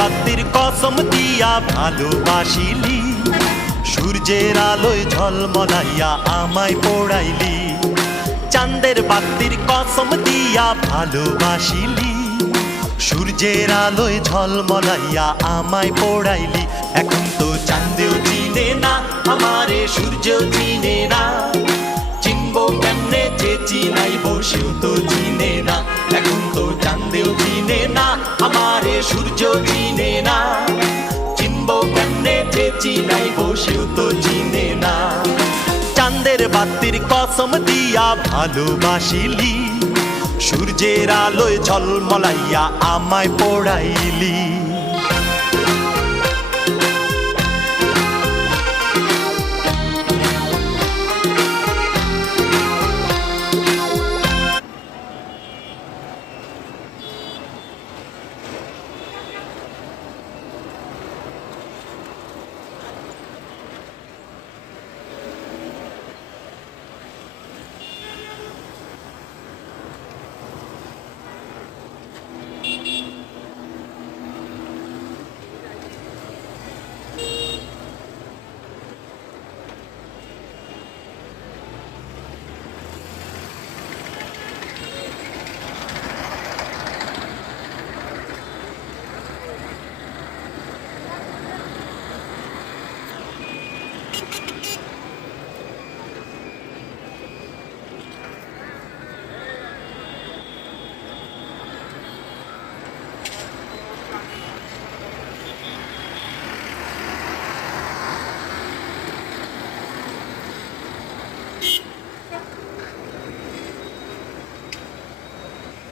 বাতির কসম দিয়া ভালোবাসিলি, সূর্যের আলোয় ঝলমলাইয়া আমায় পোড়াইলি। চাঁদের বাতির কসম দিয়া ভালোবাসিলি, সূর্যের আলোয় ঝলমলাইয়া আমায় পোড়াইলি। এখন তো চাঁদেও চিনে না আমারে, সূর্যও চিনে না, চিনবো কেমনে যে চিনাইবো সেও তো চিনে না। এখন তো চাঁদেও চিনে না আমারে, সূর্যও চিনে না, চিনবো কেমনে যে চিনাইবো সেও তো চিনে না। চাঁদের বাতির কসম দিয়া ভালোবাসিলি, সূর্যের আলোয় ঝলমলাইয়া আমায় পোড়াইলি।